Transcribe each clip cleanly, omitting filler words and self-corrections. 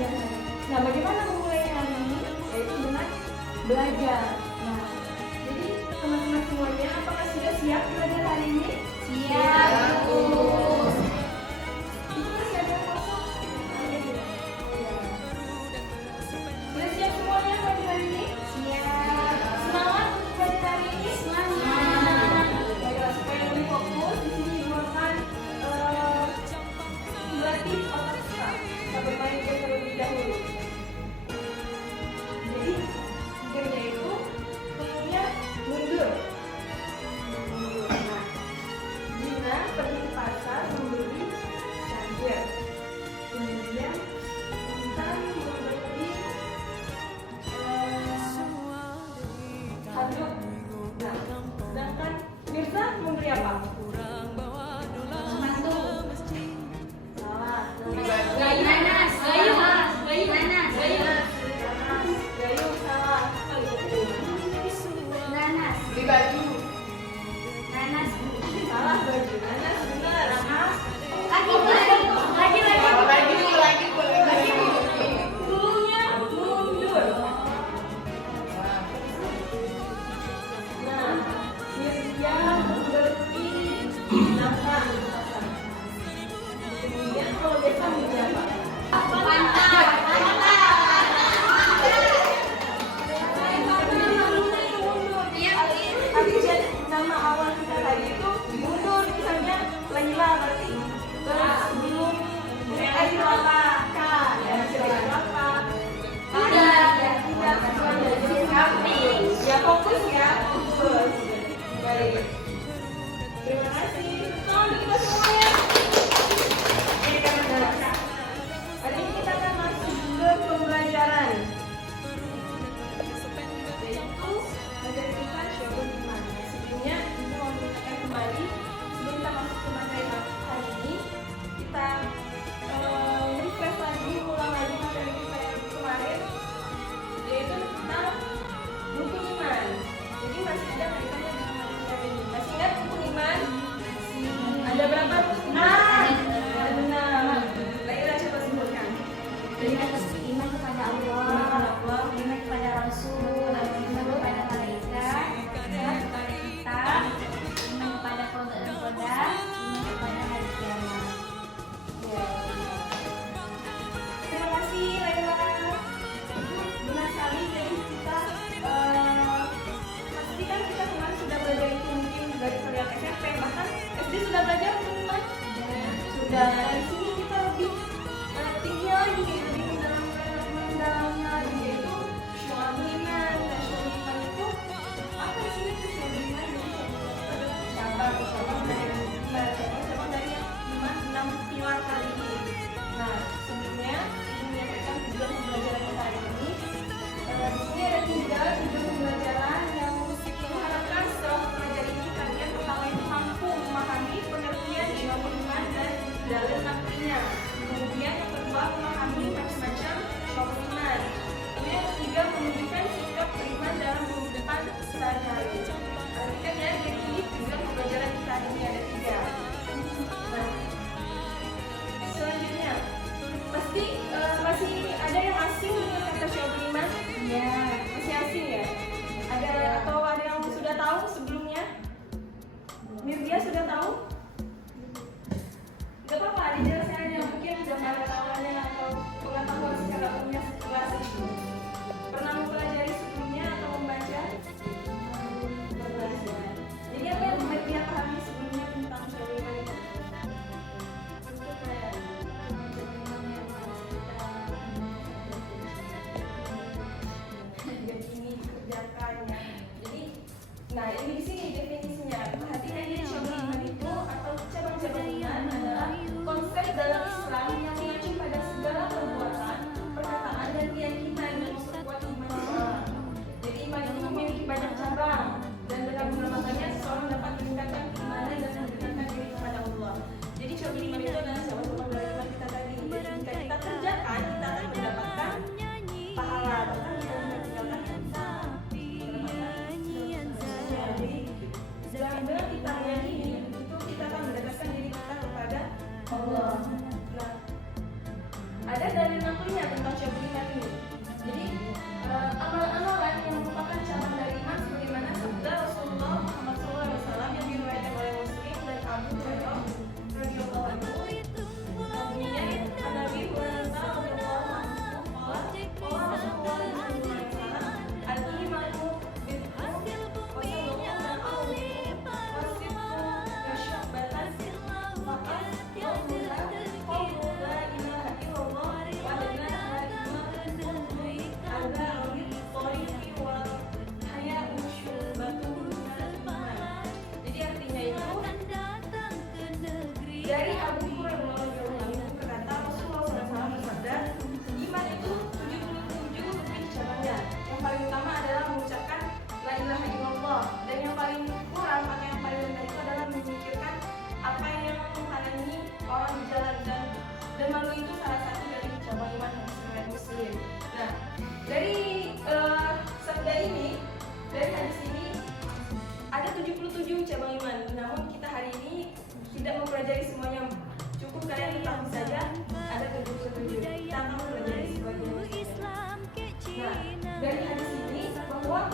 pelajaran. Nah, bagaimana memulai hari ini? Yaitu dengan belajar. Nah, jadi teman-teman semuanya, apakah sudah siap belajar hari ini? Siap, Bu. Itu masih ada yang kosong? Sudah siap semuanya belajar hari ini? Siap. Semangat untuk belajar hari ini? Semangat. Baiklah, supaya lebih fokus, di sini Ibu akan melatih otak kita. Kita bermain game terlebih dahulu. Jadi, gamenya itu bentuknya mundur. Nah, Gina pergi ke pasar membeli charger. Kemudian Intan membeli handuk. Nah, sedangkan Mirza membeli apa? Sepatu. Salah. Gayu. Nanas. Gayu. Gayu. Nanas. Gayu. Gayu salah. Apa itu? Nanas. Beli baju. Nanas. Salah baju. Nanas benar. Lagi. Lagi. Dulunya mundur. Nah, Mirza membeli nafas. Kemudian kalau Desa membeli apa? Artinya nama awal kita tadi itu mundur, misalnya Laila berarti sebelum air apa? Kak, ya sudah apa? Tidak samping. Ya fokus ya, fokus. Baik. Terima kasih. Selamat kita semuanya. Hari ini kita akan masuk ke pembelajaran. Yaitu materi kita Syaikhul Iman. Sebelumnya Ibu mau mengingatkan kembali sebelum kita masuk ke materi hari ini, kita refresh lagi, ulang lagi materi kita yang kemarin, yaitu tentang rukun iman. Jadi masih ada kaitannya dengan materi ini. Masih ingat rukun iman? Ada berapa rukun iman? Ada 6. Laila coba sebutkan. Iman kepada Allah, iman kepada Rasul, iman kepada malaikat, iman kepada kitab, iman kepada qadar, iman kepada hari kiamat. Ya. Terima kasih Laila. Benar sekali, jadi kita pastikan kita kemarin sudah belajar itu mungkin dari kuliah SMP, bahkan SD sudah belajar teman-teman. Sudah. Di sini kita lebih tinggi lagi, lebih mendalamnya lagi, yaitu syu'abul iman. Nah, syu'abul iman itu apa sih itu syu'abul iman? Cabang dari yang iman 6 pilar tadi ini. Nah, sebelumnya ini menyampaikan tujuan pembelajaran kita hari ini. Di sini ada 3 tujuan pembelajaran yang mengharapkan setelah belajar ini kalian pertama itu mampu memahami pengertian syu'abul iman dan dalil naklinya. Kemudian yang kedua memahami macam-macam syu'abul iman. Kemudian yang ketiga menunjukkan sikap beriman dalam kehidupan sehari-hari. Perhatikan ya, jadi tujuan pembelajaran kita hari ini ada 3. Nah, selanjutnya pasti masih ada yang asing dengan kata syu'abul iman? Ya. Masih asing ya? Ada atau ada yang sudah tahu sebelumnya? Mirza sudah tahu? Gak apa-apa, dijelaskan aja. Mungkin sudah ada tahuannya atau pengetahuan secara umumnya sekelas itu. Pernah mempelajari sebelumnya atau membaca? Membaca. Jadi apa yang Mirza pahami sebelumnya tentang syu'abul iman itu? Itu kayak iman yang harus Dan ini dikerjakan ya. Jadi, nah ini di sini definisinya. Perhatikan, jadi syu'abul iman itu atau cabang-cabang iman adalah konsep dari Abu Hurairah radhiyallahu anhu berkata, Rasulullah SAW bersabda, iman itu 77 lebih cabangnya. Yang paling utama adalah mengucapkan la ilaha illallah, dan yang paling kurang atau yang paling rendah itu adalah memikirkan apa yang menghalangi orang di jalan, dan malu itu salah satu dari cabang iman yang muslim. Nah, dari sabda ini, dari hadis ini ada 77 cabang iman. Namun kita hari ini tidak mempelajari semuanya. Cukup kalian ketahui saja ada 77. Kita akan mempelajari sebagiannya. Nah, dari hadis ini bahwa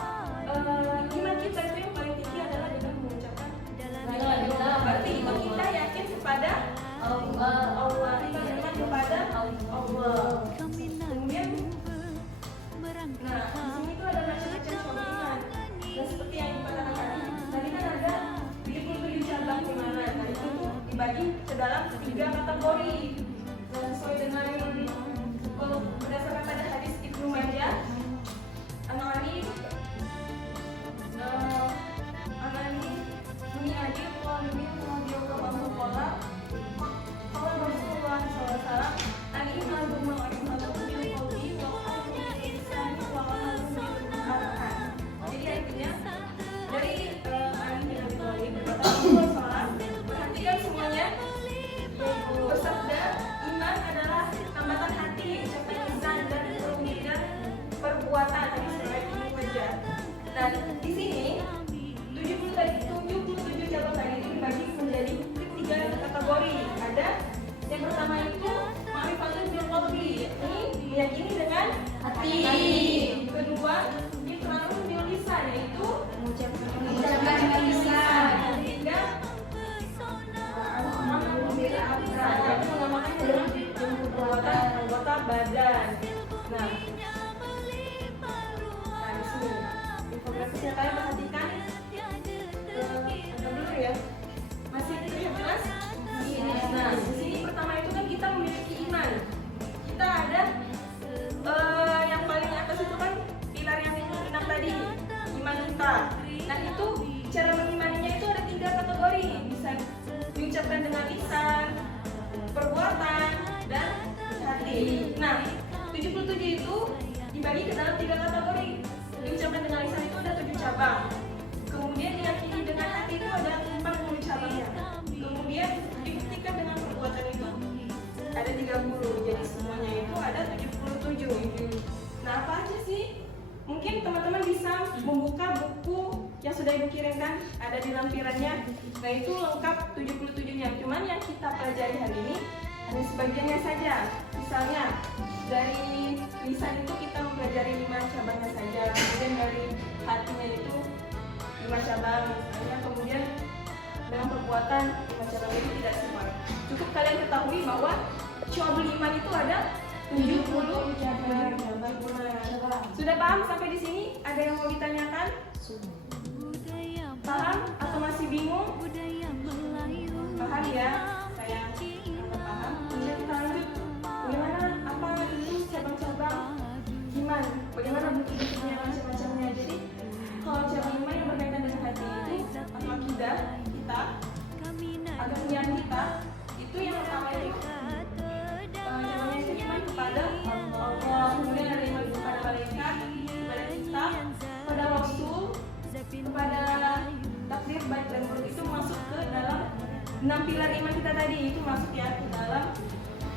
iman kita itu yang paling tinggi adalah dengan mengucapkan la ilaha illallah. Berarti itu kita yakin kepada Allah, kita beriman kepada Allah. Kemudian, nah, di sini itu ada macam-macam cabang iman. Dan seperti yang dikatakan tadi kan ada 77 cabang keimanan. Nah, itu tuh dibagi ke dalam 3 kategori. Sesuai dengan berdasarkan pada hadis Ibnu Majah, An-Nawawi Meniadi Qawmin radhiyallahu anhu qala qala Rasulullah SAW al-iman bima'rifatu bil qawli wa qawli lisani wa amalun bil arkan. Jadi artinya dari Ali bin Abi Thalib berkata, Rasulullah SAW perhatikan semuanya, bersabda, iman adalah tambatan hati, ucapan lisan, dan kemudian perbuatan. Tadi sebagai Ibnu Majah. Nah, di sini 77 cabang tadi itu dibagi menjadi 3 kategori. Ada yang pertama itu ma'rifatul bil qalbi, ini meyakini dengan hati. Kedua, iqrarun bil lisan, yaitu mengucapkan dengan lisan. Ketiga, amalun bil arkan, yaitu mengamalkan dengan perbuatan anggota badan. Nah, di sini infografisnya kalian perhatikan. Dulu ya, masih terlihat jelas? Nah, di sini pertama itu kan kita memiliki iman. Kita ada yang paling atas itu kan pilar yang 6 tadi, iman kita. Nah, itu cara mengimaninya itu ada 3 kategori. Bisa diucapkan dengan lisan, perbuatan, dan hati. Nah, 77 itu dibagi ke dalam 3 kategori. Diucapkan dengan lisan itu ada 7 cabang. Kemudian diyakini dengan hati itu ada 40 cabangnya. Kemudian dibuktikan dengan perbuatan itu ada 30. Jadi semuanya itu ada 77. Nah, apa aja sih? Mungkin teman-teman bisa membuka buku yang sudah ibu kirimkan, ada di lampirannya. Nah, itu lengkap 77-nya. Cuman yang kita pelajari hari ini hanya sebagiannya saja. Misalnya dari lisan itu kita mempelajari 5 cabangnya saja. Kemudian dari hatinya itu 5 cabang misalnya. Kemudian dengan perbuatan 5 cabang itu tidak semua. Cukup kalian ketahui bahwa syu'abul iman itu ada 70 cabang. Sudah paham sampai di sini? Ada yang mau ditanyakan? Paham atau masih bingung? Paham ya? Saya anggap paham. Kemudian kita lanjut. Bagaimana apa itu cabang-cabang iman? Bagaimana bentuk-bentuknya, macam-macamnya? Jadi kalau cabang iman yang berkaitan dengan hati itu atau akidah kita atau keyakinan kita, itu yang pertama itu cabangnya itu iman kepada Allah. Kemudian ada iman kepada malaikat, kepada kitab, kepada rasul, kepada takdir baik dan buruk. Itu masuk ke dalam 6 pilar iman kita tadi. Itu masuk ya ke dalam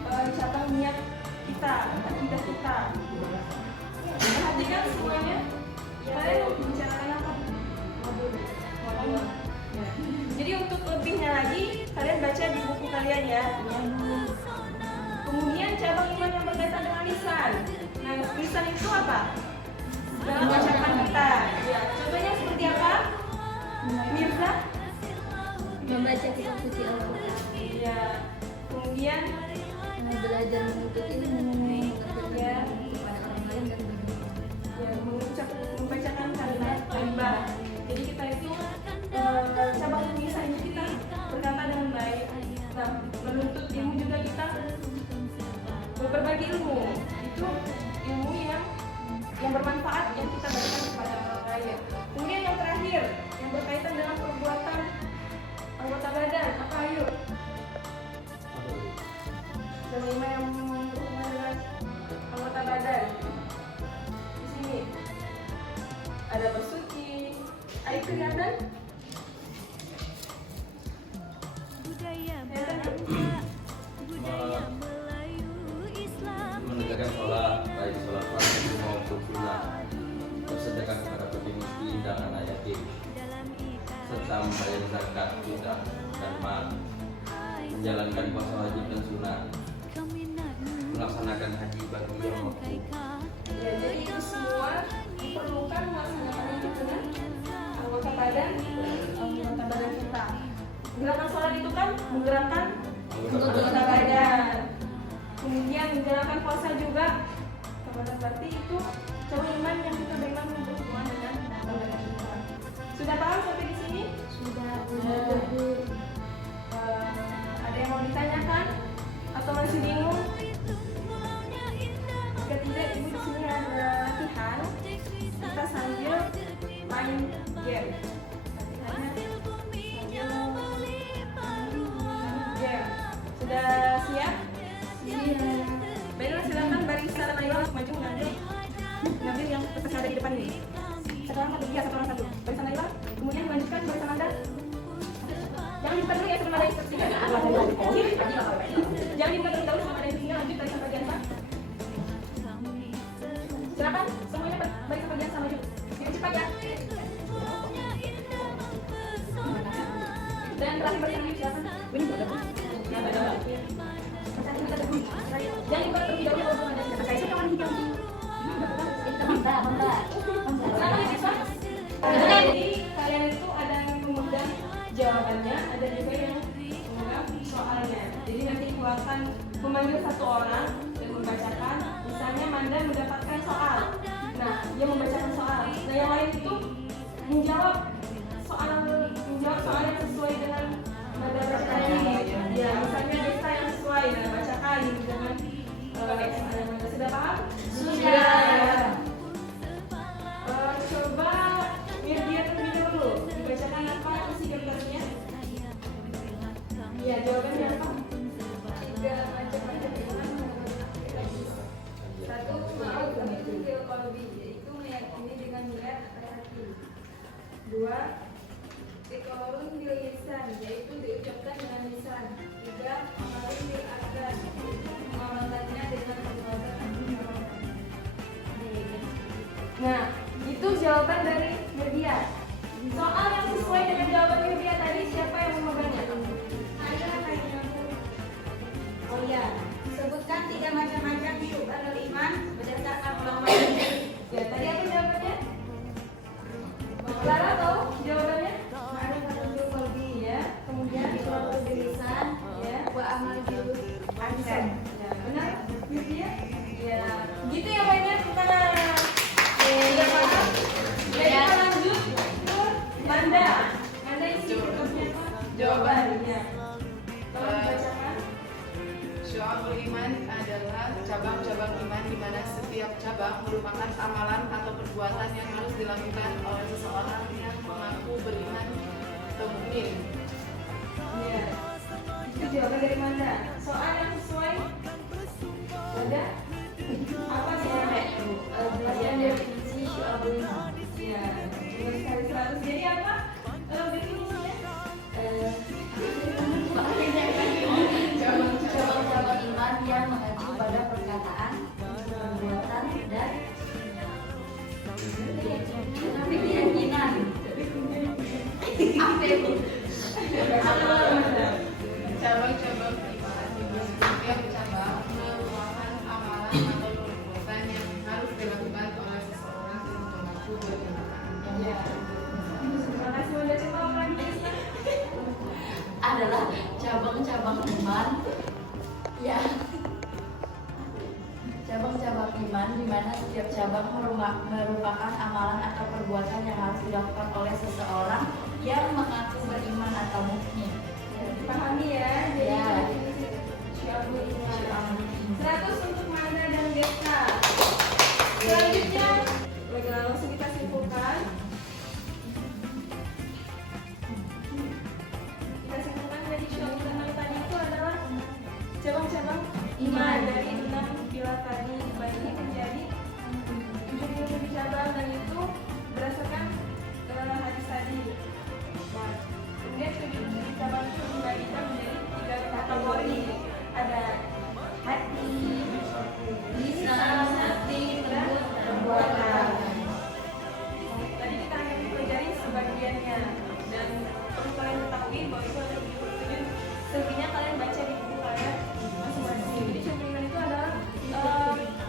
cabang niat kita, akidah kita. Perhatikan semuanya. Kalian mau bicarakan apa? Modul. Jadi untuk lebihnya lagi, kalian baca di buku kalian ya. Kemudian cabang iman yang berkaitan dengan lisan. Nah, lisan itu apa? Dalam ucapan kita. Ya, contohnya seperti apa? Mirza? Membaca kitab suci Al-Quran. Ya. Kemudian belajar menuntut ilmu, ya, kepada orang lain dan ya, membacakan kalimat thayyibah. Jadi kita itu cabang lisan itu kita berkata dengan baik. Nah, menuntut ilmu juga kita berbagi ilmu. Itu ilmu yang bermanfaat yang kita berikan kepada orang lain. Kemudian yang terakhir yang berkaitan dengan perbuatan anggota badan. Apa ayo? Menegakkan sholat, baik sholat fardu maupun sunnah, bersedekah kepada fakir miskin dan anak yatim, serta membayar zakat, fitrah, dan mal, menjalankan puasa wajib dan sunnah, melaksanakan haji bagi yang mampu. Ya, jadi itu semua diperlukan melaksanakan itu dengan anggota badan kita. Gerakan sholat itu kan menggerakkan anggota badan. Kemudian menjalankan puasa juga, berarti itu cabang iman yang kita beriman berhubungan dengan anggota badan kita. Sudah paham sampai di sini? Sudah. Ada yang mau ditanyakan atau masih bingung? Jika tidak, ibu di sini ada latihan. Kita sambil main game. Latihannya game. Sudah siap? Iya. Baiklah, silakan barisan Naila maju ngambil yang kertas ada di depan ini. Satu orang satu, ya satu orang satu. Barisan Naila, kemudian dilanjutkan barisan Anda. Jangan dibuka dulu ya sebelum ada instruksinya. Jangan dibuka dulu sebelum ada instruksinya. Lanjut barisan Fardiansa. Silakan semuanya barisan Fardiansa maju. Dengan cepat ya. Dan terakhir barisan Naila silakan. Ini boleh. Jangan dibuka terlebih dahulu baru ada kata saya kawan hijau. Silakan siswa. Jadi kalian itu ada yang memegang jawabannya, ada juga yang memegang soalnya. Jadi nanti akan memanggil satu orang dan membacakan. Misalnya Manda mendapatkan soal. Nah, dia membacakan soal. Nah, yang lain itu menjawab soal yang sesuai dengan Manda bacakan ini. Ya, misalnya Desa yang sesuai, nah bacakan dengan Manda. Sudah paham? Sudah. Coba Mirdia terlebih dahulu dibacakan apa isi gambarnya? Iya, jawabannya apa? 3 macam-macam iman. 1. Ma'rufun bil qalbi, yaitu meyakini dengan melihat atau hati. 2. Iqrarun bil lisan, yaitu diucapkan dengan lisan. 3. Amalun bil arkan, mengamalkannya dengan perbuatan. Nah, itu jawaban dari Mirdia. Soal yang sesuai dengan jawaban Mirdia tadi, siapa yang memegangnya? Oh iya, sebutkan 3 macam-macam syubhanul iman berdasarkan ulama. Ya, tadi apa jawabannya? Clara tahu jawabannya? Ma'rifatul bil qalbi, Ya, kemudian iqrarul bil lisan, ya, wa amal bil arkan. ya, benar Mirdia? Ya, gitu ya mainnya sekarang. Sudah paham? Jadi kita lanjut ke Manda. Manda isi kertasnya apa? Jawabannya. Tolong dibacakan. Syu'abul iman adalah cabang-cabang iman di mana setiap cabang merupakan amalan atau perbuatan yang harus dilakukan oleh seseorang yang mengaku beriman atau mukmin. Ya, itu jawaban dari Manda. Soal yang sesuai ada apa sih itu? Bagian definisi syu'abul iman. Ya, benar sekali 100. Jadi apa? Definisinya? Cabang-cabang iman yang mengacu pada perkataan, perbuatan, dan keyakinan. Apa itu? Cabang-cabang iman di mana setiap cabang merupakan amalan atau perbuatan yang harus dilakukan oleh seseorang yang mengaku beriman. Ya. Terima kasih Manda. Coba orang Adalah cabang-cabang iman ya cabang-cabang iman di mana setiap cabang merupakan amalan atau perbuatan yang harus dilakukan oleh seseorang yang mengaku beriman atau mukmin. pahami ya. Jadi Ya. definisi syu'abul iman. 100 untuk Manda dan Desa. Selanjutnya, langsung kita simpulkan. Kita simpulkan dari syu'abul iman tadi itu adalah cabang-cabang iman dari 6 pilar tadi dibagi menjadi 77 cabang, dan itu berdasarkan hadis tadi. Nah, kemudian 77 cabang itu dibagikan menjadi kategori, ada hati, lisan, hati, dan perbuatan. Tadi kita akan pelajari sebagiannya, dan perlu kalian ketahui bahwa itu ada di buku. Selebihnya kalian baca di buku kalian masing-masing. Jadi cerminan itu adalah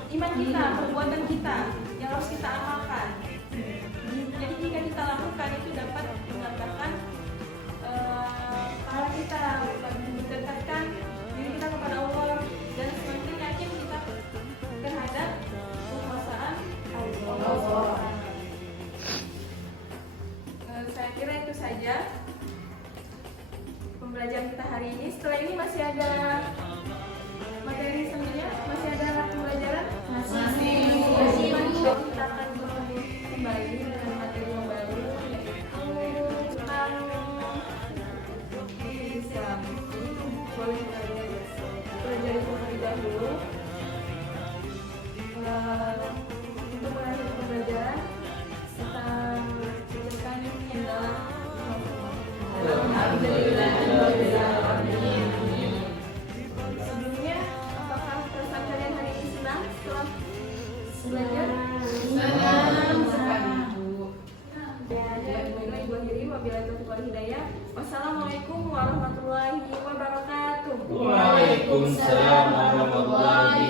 iman kita, perbuatan kita yang harus kita amalkan. Jadi jika kita lakukan itu dapat mengatakan pahala kita, mendekatkan diri kita kepada Allah dan semakin yakin kita terhadap kekuasaan Allah. Saya kira itu saja pembelajaran kita hari ini. Setelah ini masih ada materi selanjutnya, masih ada pembelajaran? Masih. Kita akan bertemu kembali dengan materi yang baru, yaitu tentang Islam. Boleh kalian pelajari terlebih dahulu. Untuk mengakhiri pembelajaran, kita ucapkan dalam sebelumnya, apakah perasaan kalian hari ini senang setelah belajar? Senang sekali, Bu. Wassalamualaikum warahmatullahi wabarakatuh. Waalaikumsalam warahmatullahi